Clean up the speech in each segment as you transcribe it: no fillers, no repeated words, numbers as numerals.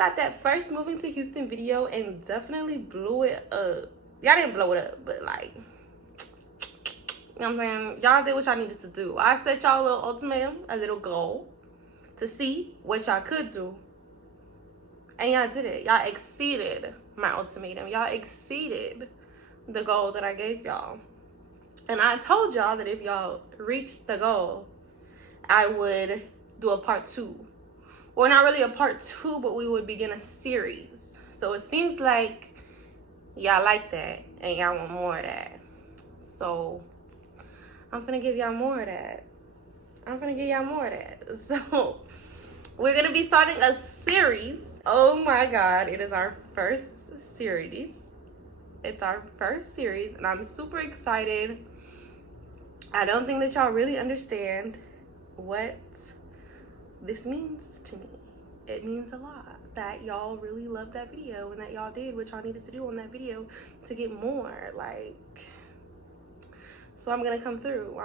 got that first moving to Houston video and definitely blew it up. Y'all didn't blow it up, but like, you know what I'm saying? Y'all did what y'all needed to do. I set y'all a little ultimatum, a little goal to see what y'all could do. And y'all did it. Y'all exceeded my ultimatum. Y'all exceeded the goal that I gave y'all. And I told y'all that if y'all reached the goal, I would do a part 2. Well, not really a part 2, but we would begin a series. So it seems like y'all like that and y'all want more of that. So I'm gonna give y'all more of that. So we're gonna be starting a series. Oh my God, it is our first series. It's our first series and I'm super excited. I don't think that y'all really understand what this means to me. It means a lot that y'all really loved that video and that y'all did what y'all needed to do on that video to get more. Like, so I'm gonna come through.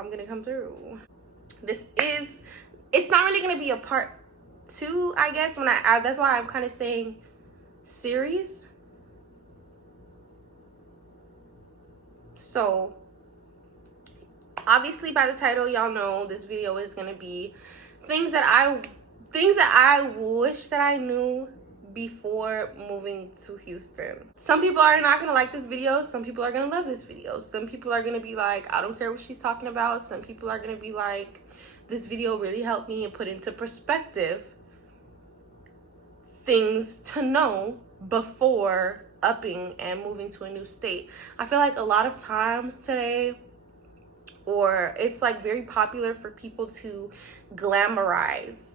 It's not really gonna be a part 2, I guess. That's why I'm kind of saying series. So obviously by the title, y'all know this video is gonna be things that I wish that I knew before moving to Houston. Some people are not gonna like this video. Some people are gonna love this video. Some people are gonna be like, I don't care what she's talking about. Some people are gonna be like, this video really helped me and put into perspective things to know before upping and moving to a new state. I feel like a lot of times today, or it's like very popular for people to glamorize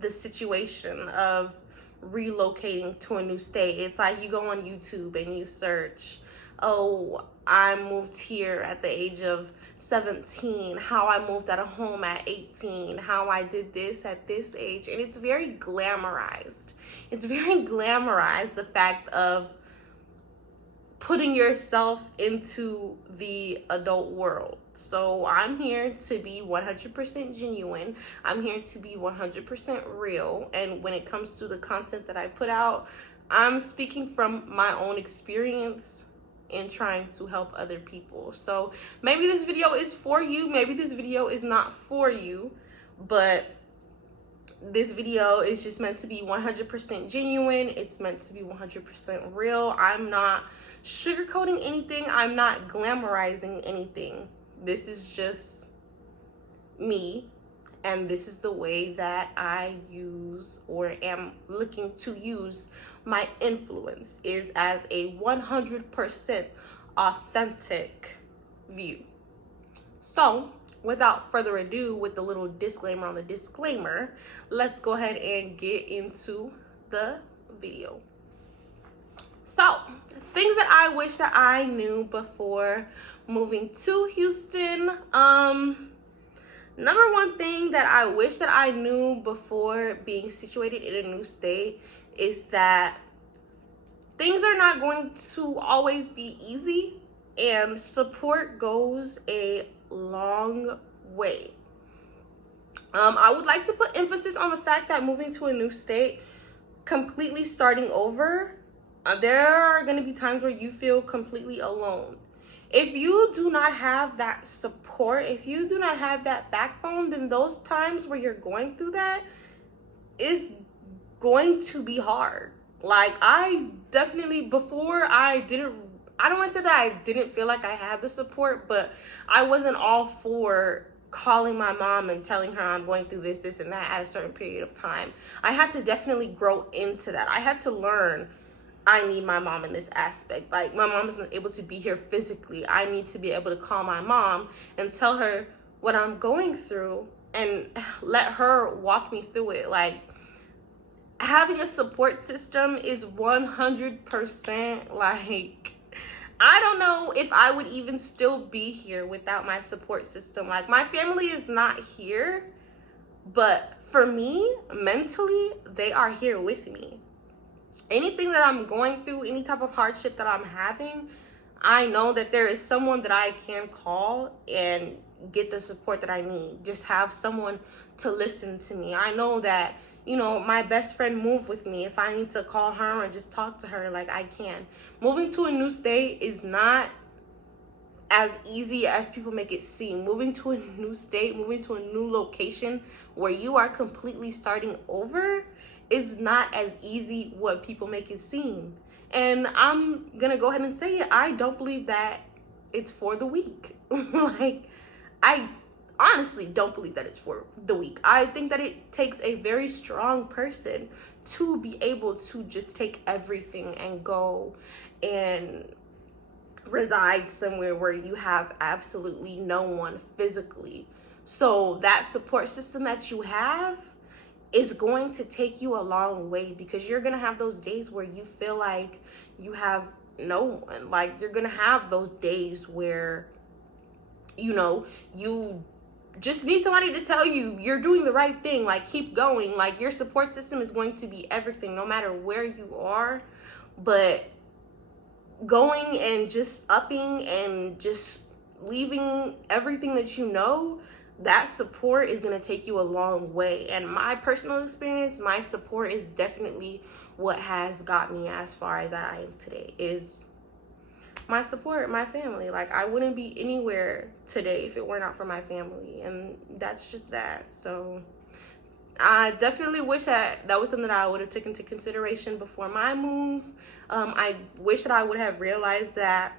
the situation of relocating to a new state. It's like you go on YouTube and you search, oh, I moved here at the age of 17, how I moved out of home at 18, how I did this at this age. And it's very glamorized. It's very glamorized, the fact of putting yourself into the adult world. So I'm here to be 100% genuine. I'm here to be 100% real. And when it comes to the content that I put out, I'm speaking from my own experience in trying to help other people. So maybe this video is for you, maybe this video is not for you, but this video is just meant to be 100% genuine. It's meant to be 100% real. I'm not sugarcoating anything. I'm not glamorizing anything. This is just me, and this is the way that I use or am looking to use my influence, is as a 100% authentic view. So without further ado, with the little disclaimer on the disclaimer, let's go ahead and get into the video. So, things that I wish that I knew before moving to Houston. Number one thing that I wish that I knew before being situated in a new state is that things are not going to always be easy, and support goes a long way. I would like to put emphasis on the fact that moving to a new state, completely starting over, there are going to be times where you feel completely alone. If you do not have that support, if you do not have that backbone, then those times where you're going through that is going to be hard. Like, I definitely, before I don't want to say that I didn't feel like I had the support, but I wasn't all for calling my mom and telling her I'm going through this, and that at a certain period of time. I had to definitely grow into that. I had to learn I need my mom in this aspect. Like, my mom isn't able to be here physically. I need to be able to call my mom and tell her what I'm going through and let her walk me through it. Like, having a support system is 100% like, I don't know if I would even still be here without my support system. Like, my family is not here, but for me, mentally, they are here with me. Anything that I'm going through, any type of hardship that I'm having, I know that there is someone that I can call and get the support that I need. Just have someone to listen to me. I know that you know, my best friend move with me. If I need to call her and just talk to her, like, I can. Moving to a new state is not as easy as people make it seem. Moving to a new state, moving to a new location where you are completely starting over is not as easy what people make it seem. And I'm gonna go ahead and say it, I don't believe that it's for the weak. Like, I honestly don't believe that it's for the weak. I think that it takes a very strong person to be able to just take everything and go and reside somewhere where you have absolutely no one physically. So that support system that you have is going to take you a long way, because you're gonna have those days where you feel like you have no one. Like, you're gonna have those days where, you know, you just need somebody to tell you you're doing the right thing, like, keep going. Like, your support system is going to be everything no matter where you are. But going and just upping and just leaving everything that you know, that support is going to take you a long way. And my personal experience, my support is definitely what has got me as far as I am today, is my support, my family. Like, I wouldn't be anywhere today if it were not for my family, and that's just that. So I definitely wish that was something that I would have taken into consideration before my move. I wish that I would have realized that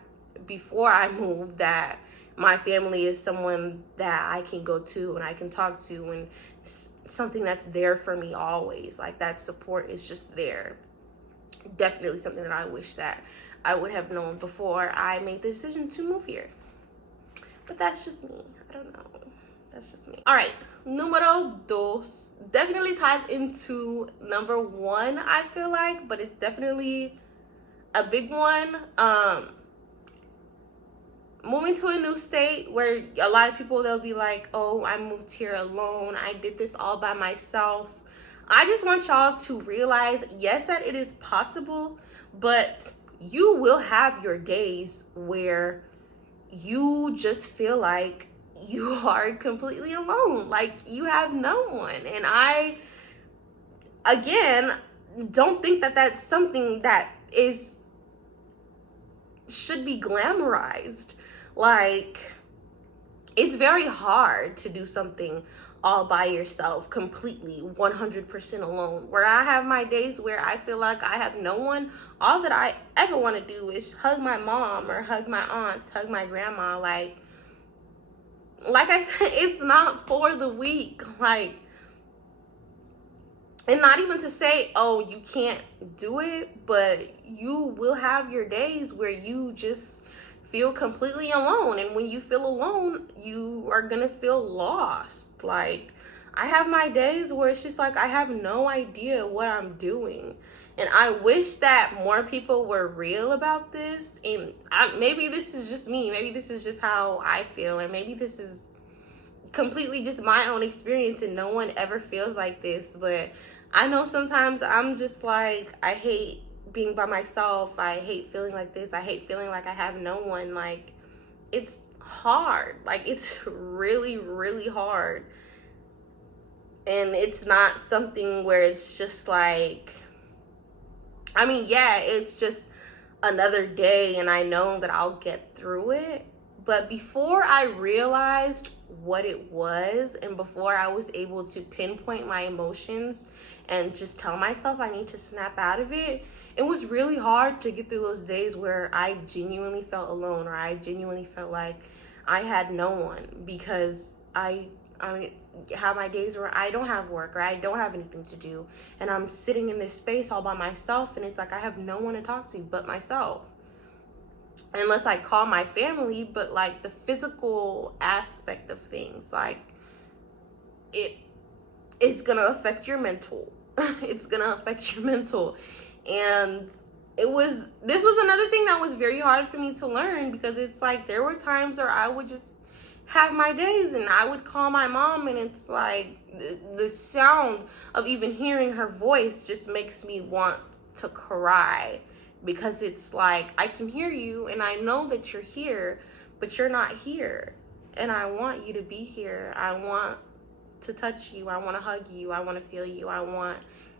before I moved, that my family is someone that I can go to and I can talk to, and something that's there for me always. Like, that support is just there. Definitely something that I wish that I would have known before I made the decision to move here. But that's just me. I don't know. That's just me. All right, numero dos definitely ties into number one, I feel like, but it's definitely a big one. Moving to a new state where a lot of people, they'll be like, oh, I moved here alone, I did this all by myself. I just want y'all to realize, yes, that it is possible, but you will have your days where you just feel like you are completely alone, like you have no one. And I, again, don't think that that's something that should be glamorized. Like, it's very hard to do something all by yourself, completely 100% alone. Where I have my days where I feel like I have no one, all that I ever want to do is hug my mom or hug my aunt, hug my grandma. Like I said, it's not for the weak. Like, and not even to say, oh, you can't do it, but you will have your days where you just feel completely alone. And when you feel alone, you are gonna feel lost. Like, I have my days where it's just like I have no idea what I'm doing. And I wish that more people were real about this. And maybe this is just me, maybe this is just how I feel, and maybe this is completely just my own experience and no one ever feels like this. But I know sometimes I'm just like, I hate being by myself. I hate feeling like this. I hate feeling like I have no one. Like, it's hard. Like, it's really, really hard. And it's not something where it's just like, I mean, yeah, it's just another day and I know that I'll get through it. But before I realized what it was, and before I was able to pinpoint my emotions and just tell myself I need to snap out of it, it was really hard to get through those days where I genuinely felt alone, or I genuinely felt like I had no one, because I have my days where I don't have work or I don't have anything to do, and I'm sitting in this space all by myself, and it's like I have no one to talk to but myself. Unless I call my family, but like the physical aspect of things, like, it is gonna affect your mental. It's gonna affect your mental. And this was another thing that was very hard for me to learn, because it's like there were times where I would just have my days and I would call my mom, and it's like the sound of even hearing her voice just makes me want to cry, because it's like, I can hear you and I know that you're here, but you're not here, and I want you to be here. I want to touch you. I want to hug you. I want to feel you. I want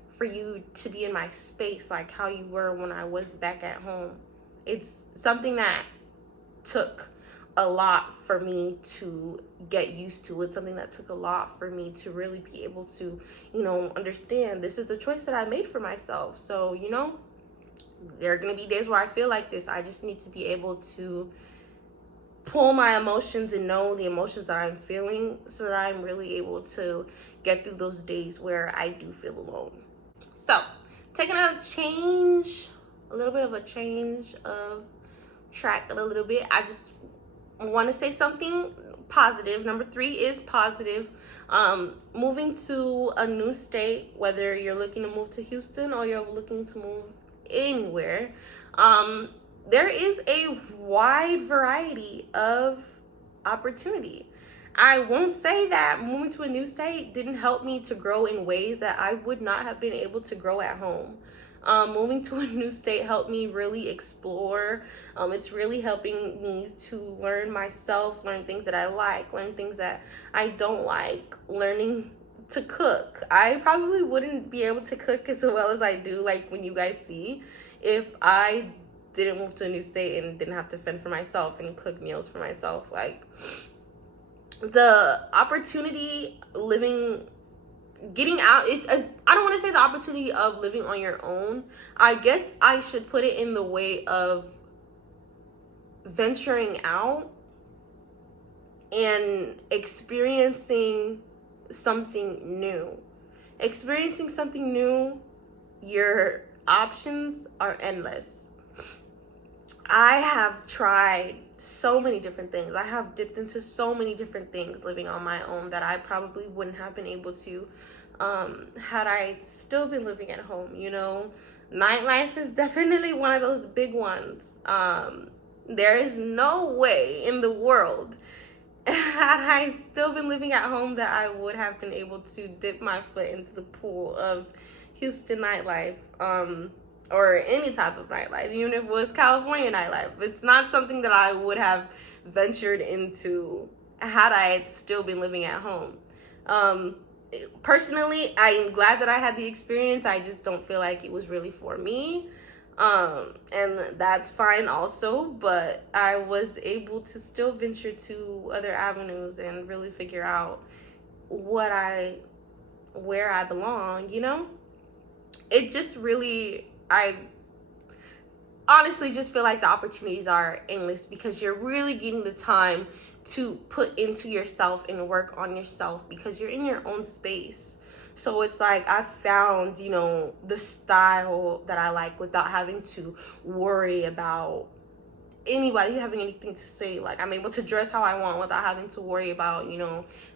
for you to be in my space like how you were when I was back at home. It's something that took a lot for me to get used to. It's something that took a lot for me to really be able to, understand this is the choice that I made for myself. So, there are going to be days where I feel like this. I just need to be able to pull my emotions and know the emotions that I'm feeling so that I'm really able to get through those days where I do feel alone. So, taking a little bit of a change of track a little bit. I just want to say something positive. Number 3 is positive. Moving to a new state, whether you're looking to move to Houston or you're looking to move anywhere, there is a wide variety of opportunity. I won't say that moving to a new state didn't help me to grow in ways that I would not have been able to grow at home. Moving to a new state helped me really explore. It's really helping me to learn myself, learn things that I like, learn things that I don't like, learning to cook. I probably wouldn't be able to cook as well as I do, like when you guys see, if I didn't move to a new state and didn't have to fend for myself and cook meals for myself. Like, the opportunity getting out is I don't want to say the opportunity of living on your own. I guess I should put it in the way of venturing out and experiencing something new. Experiencing something new, your options are endless. I have tried so many different things. I have dipped into so many different things living on my own that I probably wouldn't have been able to had I still been living at home. Nightlife is definitely one of those big ones. There is no way in the world had I still been living at home that I would have been able to dip my foot into the pool of Houston nightlife, or any type of nightlife, even if it was California nightlife. It's not something that I would have ventured into had I still been living at home. Personally, I am glad that I had the experience. I just don't feel like it was really for me. And that's fine also, but I was able to still venture to other avenues and really figure out where I belong, It just really, I honestly just feel like the opportunities are endless because you're really getting the time to put into yourself and work on yourself because you're in your own space. So it's like I found, the style that I like without having to worry about anybody having anything to say. Like, I'm able to dress how I want without having to worry about,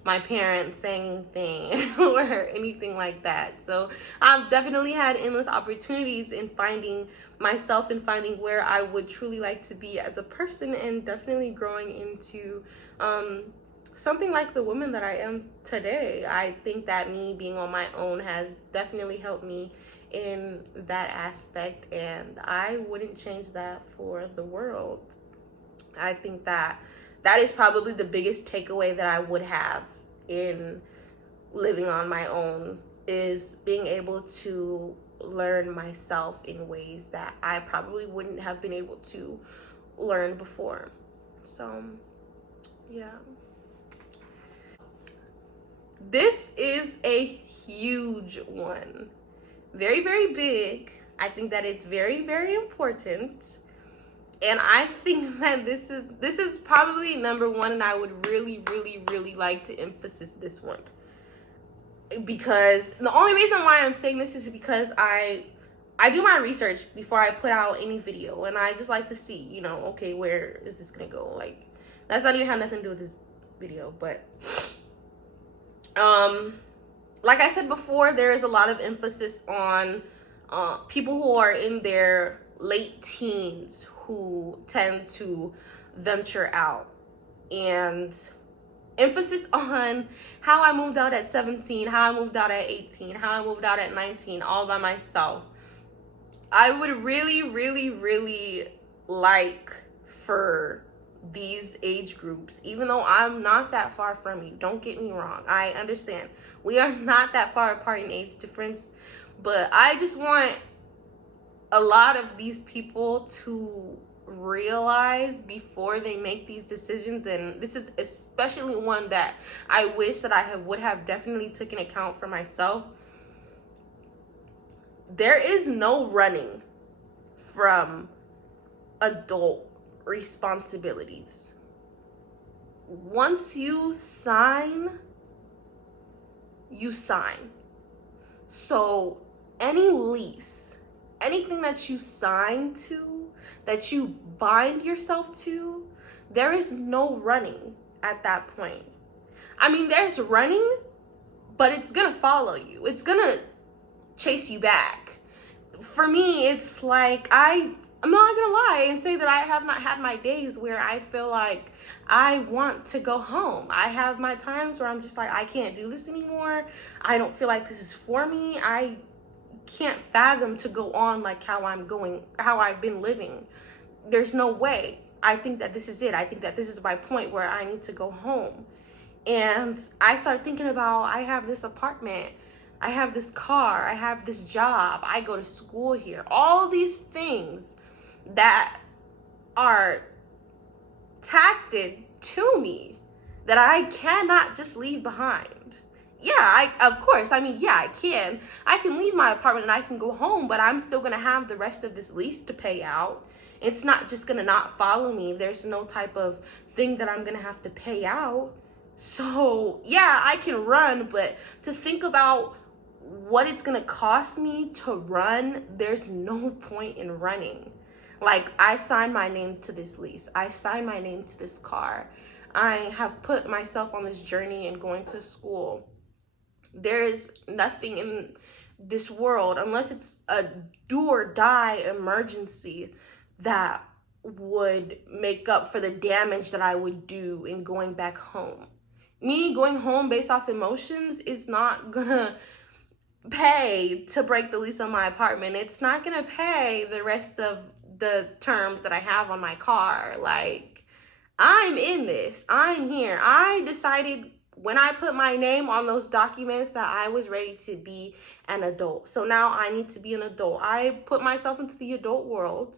my parents saying anything or anything like that. So I've definitely had endless opportunities in finding myself and finding where I would truly like to be as a person, and definitely growing into something like the woman that I am today. I think that me being on my own has definitely helped me in that aspect, and I wouldn't change that for the world. I think that is probably the biggest takeaway that I would have in living on my own, is being able to learn myself in ways that I probably wouldn't have been able to learn before. So yeah, this is a huge one. Very, very big. I think that it's very, very important. And I think that this is probably number 1, and I would really, really, really like to emphasize this one. Because the only reason why I'm saying this is because I do my research before I put out any video, and I just like to see, okay, where is this gonna go? Like, that's not even have nothing to do with this video, but like I said before, there is a lot of emphasis on people who are in their late teens who tend to venture out, and emphasis on how I moved out at 17, how I moved out at 18, how I moved out at 19, all by myself. I would really, really, really like for these age groups, even though I'm not that far from you. Don't get me wrong. I understand. We are not that far apart in age difference, but I just want a lot of these people to realize before they make these decisions, and this is especially one that I wish that would have definitely taken account for myself. There is no running from adult responsibilities. Once you sign, you sign. So any lease, anything that you sign to, that you bind yourself to, there is no running at that point. I mean, there's running, but it's gonna follow you. It's gonna chase you back. For me, it's like, I'm not gonna lie and say that I have not had my days where I feel like I want to go home. I have my times where I'm just like, I can't do this anymore. I don't feel like this is for me. I can't fathom to go on like how I've been living. There's no way. I think that this is it. I think that this is my point where I need to go home. And I start thinking about, I have this apartment, I have this car, I have this job, I go to school here. All these things that are tacted to me that I cannot just leave behind. Yeah, of course, I mean, yeah, I can leave my apartment and I can go home, but I'm still gonna have the rest of this lease to pay out. It's not just gonna not follow me. There's no type of thing that I'm gonna have to pay out. So yeah, I can run, but to think about what it's gonna cost me to run, there's no point in running. Like, I signed my name to this lease, I signed my name to this car, I have put myself on this journey and going to school. There is nothing in this world, unless it's a do or die emergency, that would make up for the damage that I would do in going back home. Me going home based off emotions is not gonna pay to break the lease on my apartment. It's not gonna pay the rest of the terms that I have on my car. Like, I'm in this. I'm here. I decided when I put my name on those documents that I was ready to be an adult. So now I need to be an adult. I put myself into the adult world.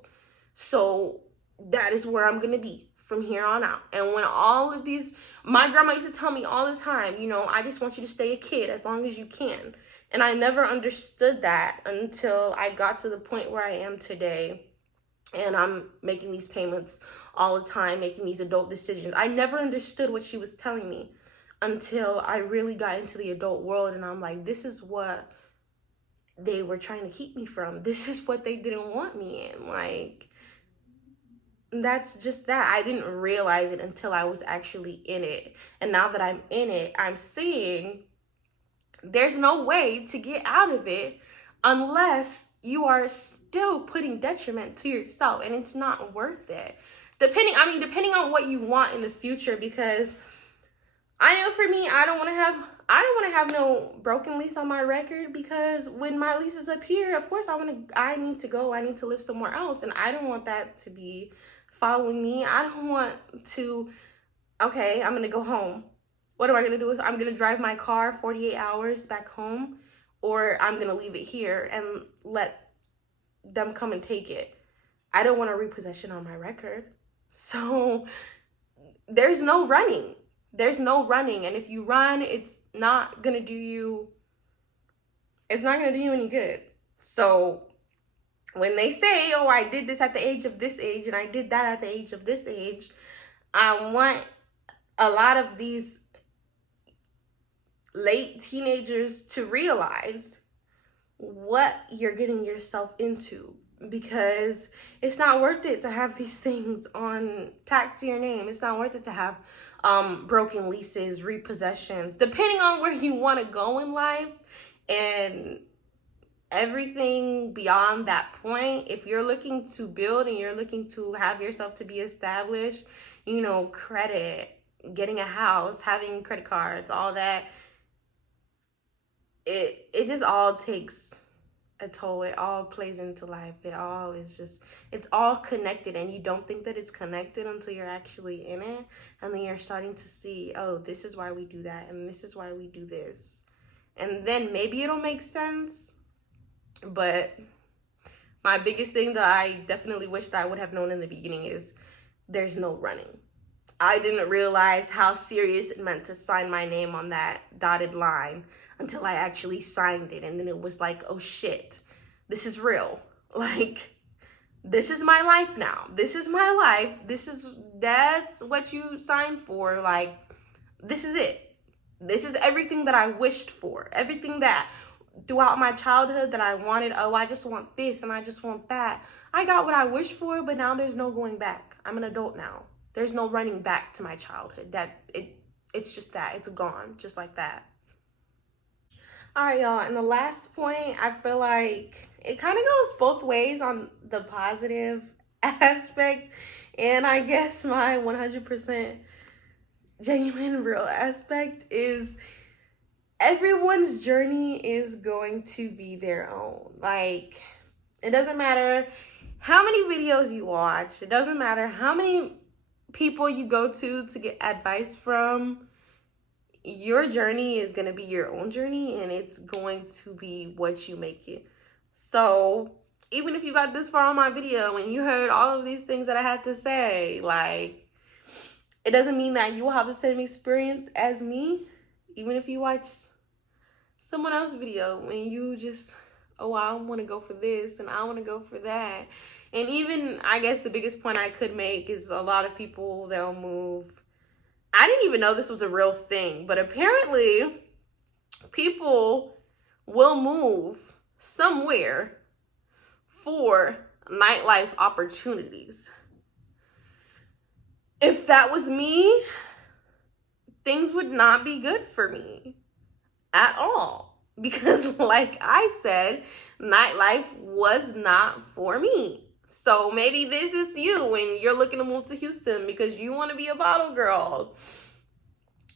So that is where I'm going to be from here on out. And when all of these, my grandma used to tell me all the time, you know, I just want you to stay a kid as long as you can. And I never understood that until I got to the point where I am today. And I'm making these payments all the time, making these adult decisions. I never understood what she was telling me until I really got into the adult world. And I'm like, this is what they were trying to keep me from. This is what they didn't want me in. Like, that's just that. I didn't realize it until I was actually in it. And now that I'm in it, I'm seeing there's no way to get out of it unless you are still putting detriment to yourself, and it's not worth it. Depending on what you want in the future, because I know for me, I don't want to have no broken lease on my record, because when my lease is up here, of course I need to live somewhere else, and I don't want that to be following me. I don't want to, okay, I'm going to go home. What am I going to do? I'm going to drive my car 48 hours back home, or I'm going to leave it here and let them come and take it. I don't want a repossession on my record. So there's no running. There's no running. And if you run, it's not going to do you any good. So when they say, oh, I did this at the age of this age and I did that at the age of this age, I want a lot of these late teenagers to realize what you're getting yourself into, because it's not worth it to have these things on tacked to your name. It's not worth it to have broken leases, repossessions, depending on where you want to go in life and everything beyond that point. If you're looking to build and you're looking to have yourself to be established, you know, credit, getting a house, having credit cards, all that, it just all takes it all plays into life. It all is just, it's all connected, and you don't think that it's connected until you're actually in it, and then you're starting to see, oh, this is why we do that, and this is why we do this, and then maybe it'll make sense. But my biggest thing that I definitely wish that I would have known in the beginning is there's no running. I didn't realize how serious it meant to sign my name on that dotted line until I actually signed it. And then it was like, oh shit, this is real. Like, this is my life now. This is my life. That's what you signed for. Like, this is it. This is everything that I wished for. Everything that throughout my childhood that I wanted. Oh, I just want this and I just want that. I got what I wished for, but now there's no going back. I'm an adult now. There's no running back to my childhood. It's just that. It's gone, just like that. All right, y'all. And the last point, I feel like it kind of goes both ways on the positive aspect, and I guess my 100% genuine real aspect is everyone's journey is going to be their own. Like, it doesn't matter how many videos you watch. It doesn't matter how many people you go to get advice from. Your journey is going to be your own journey, and it's going to be what you make it. So even if you got this far on my video and you heard all of these things that I had to say, like, it doesn't mean that you will have the same experience as me. Even if you watch someone else's video and you just, oh, I want to go for this and I want to go for that. And even, I guess the biggest point I could make is a lot of people, they'll move. I didn't even know this was a real thing, but apparently people will move somewhere for nightlife opportunities. If that was me, things would not be good for me at all. Because like I said, nightlife was not for me. So maybe this is you and you're looking to move to Houston because you want to be a bottle girl.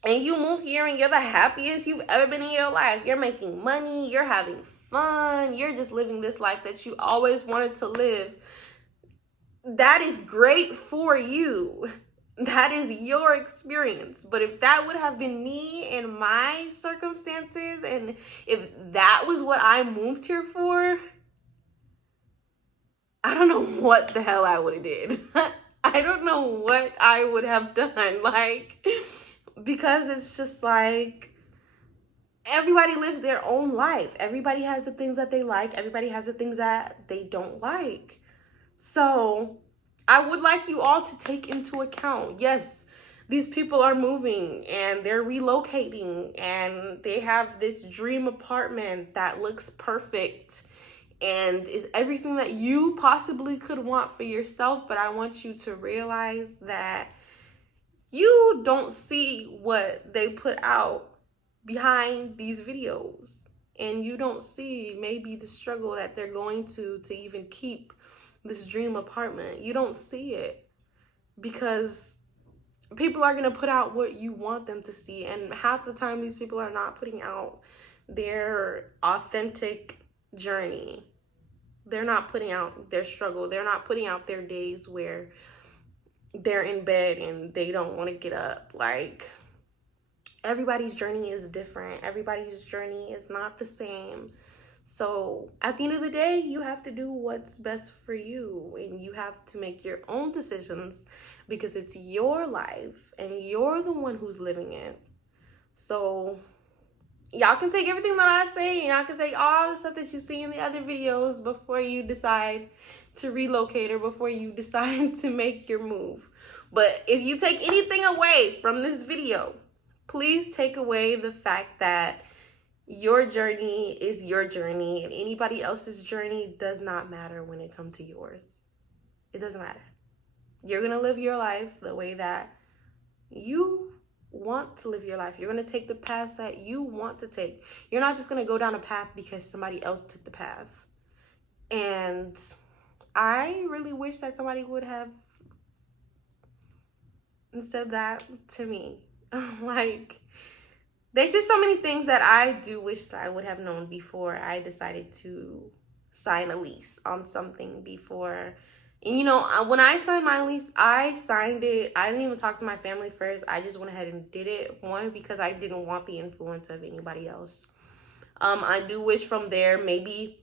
And you move here and you're the happiest you've ever been in your life. You're making money, you're having fun, you're just living this life that you always wanted to live. That is great for you. That is your experience. But if that would have been me in my circumstances, and if that was what I moved here for, I don't know what the hell I would have did. I don't know what I would have done. Like, because it's just like, everybody lives their own life. Everybody has the things that they like. Everybody has the things that they don't like. So I would like you all to take into account, yes, these people are moving and they're relocating and they have this dream apartment that looks perfect and is everything that you possibly could want for yourself. But I want you to realize that you don't see what they put out behind these videos, and you don't see maybe the struggle that they're going to even keep this dream apartment. You don't see it because people are going to put out what you want them to see, and half the time these people are not putting out their authentic journey. They're not putting out their struggle. They're not putting out their days where they're in bed and they don't want to get up. Like, everybody's journey is different. Everybody's journey is not the same. So at the end of the day, you have to do what's best for you, and you have to make your own decisions because it's your life and you're the one who's living it. So y'all can take everything that I say, and y'all can take all the stuff that you see in the other videos before you decide to relocate or before you decide to make your move. But if you take anything away from this video, please take away the fact that your journey is your journey, and anybody else's journey does not matter when it comes to yours. It doesn't matter. You're going to live your life the way that you want to live your life. You're going to take the path that you want to take. You're not just going to go down a path because somebody else took the path. And I really wish that somebody would have said that to me. Like, there's just so many things that I do wish that I would have known before I decided to sign a lease on something before. And you know, when I signed my lease, I signed it. I didn't even talk to my family first. I just went ahead and did it. One, because I didn't want the influence of anybody else. I do wish from there, maybe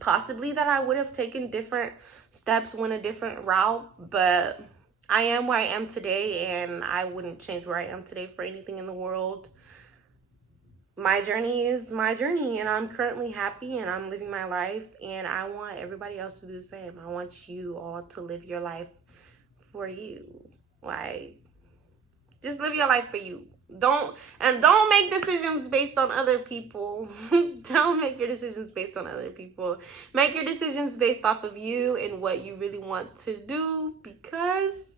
possibly, that I would have taken different steps, went a different route, but I am where I am today, and I wouldn't change where I am today for anything in the world. My journey is my journey, and I'm currently happy, and I'm living my life, and I want everybody else to do the same. I want you all to live your life for you. Like, just live your life for you. Don't make decisions based on other people. Don't make your decisions based on other people. Make your decisions based off of you and what you really want to do, because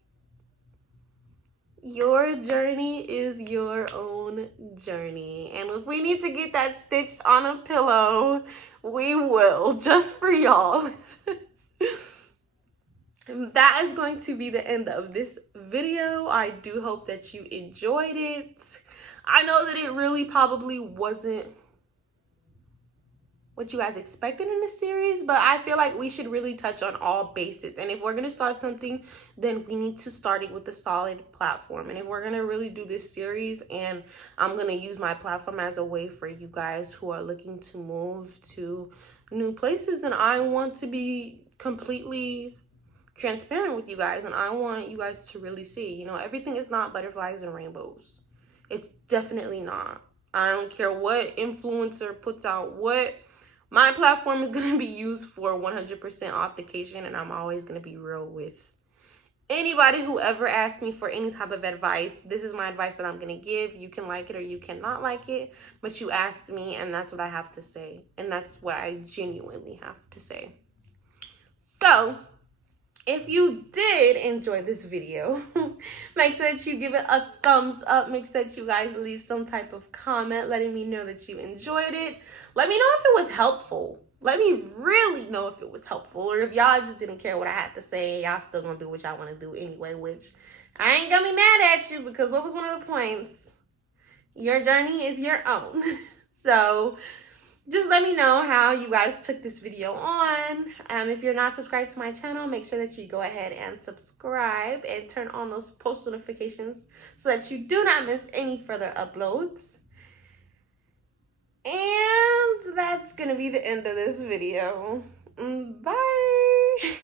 your journey is your own journey. And if we need to get that stitched on a pillow, we will, just for y'all. That is going to be the end of this video. I do hope that you enjoyed it. I know that it really probably wasn't what you guys expected in this series, but I feel like we should really touch on all bases. And if we're going to start something, then we need to start it with a solid platform. And if we're going to really do this series, and I'm going to use my platform as a way for you guys who are looking to move to new places, then I want to be completely transparent with you guys, and I want you guys to really see, you know, everything is not butterflies and rainbows. It's definitely not. I don't care what influencer puts out what. My platform is going to be used for 100% authentication, and I'm always going to be real with anybody who ever asks me for any type of advice. This is my advice that I'm going to give. You can like it or you cannot like it, but you asked me, and that's what I have to say, and that's what I genuinely have to say. So if you did enjoy this video, make sure that you give it a thumbs up. Make sure that you guys leave some type of comment letting me know that you enjoyed it. Let me know if it was helpful. Let me really know if it was helpful, or if y'all just didn't care what I had to say, y'all still gonna do what y'all want to do anyway, which I ain't gonna be mad at you, because what was one of the points? Your journey is your own. So just let me know how you guys took this video on. If you're not subscribed to my channel, make sure that you go ahead and subscribe and turn on those post notifications so that you do not miss any further uploads. And that's gonna be the end of this video. Bye.